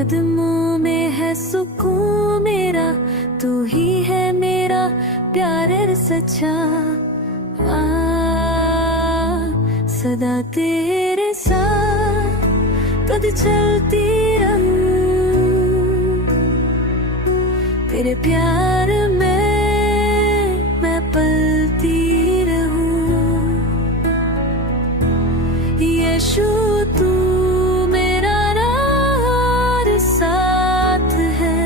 कदमों में है सुकून मेरा, तू ही है मेरा प्यार सच्चा। सदा तेरे साथ कद चलती रहूं, तेरे प्यार में मैं पलती रहूं। यीशु तू मेरा राह साथ है,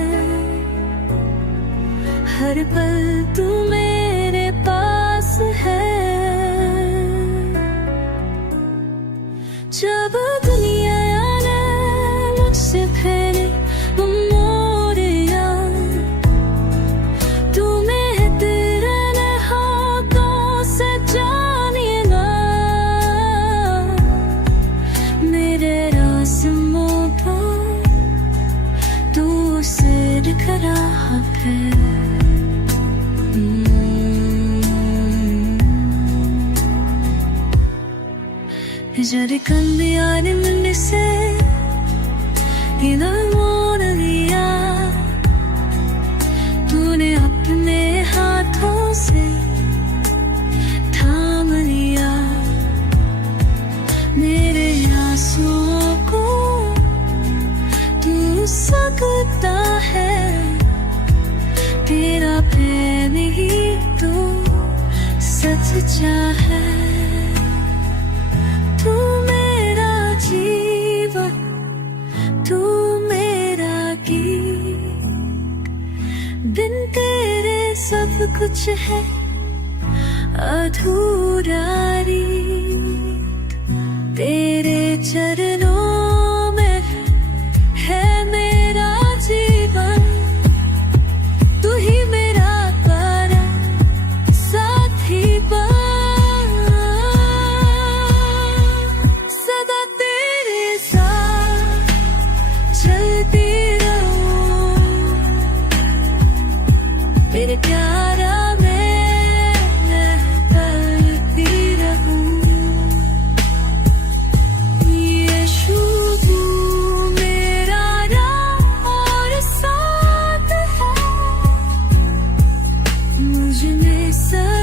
हर पल तू मेरे पास है। जब दुनिया आने मुझसे फेरे मोरिया, तू मैं तेरे हाथों से जानिएगा। मेरे रास्मों पर तू सिर खड़ा है। जरे कन्याने मन से इधर मोड़ लिया, तूने अपने हाथों से थाम लिया। मेरे आंसुओं को तू सकता है, तेरा प्रेम ही तो सच्चा है। तू मेरा जीवन, तू मेरा गीत, बिन तेरे सब कुछ है अधूरा रीत। तेरे चरणों में है मेरा जीवन, तू ही मेरा प्यारा साथी बन। तेरे प्यारा में पलती रहूं। यीशु तू मेरा राह और साथ है, मुझ में सब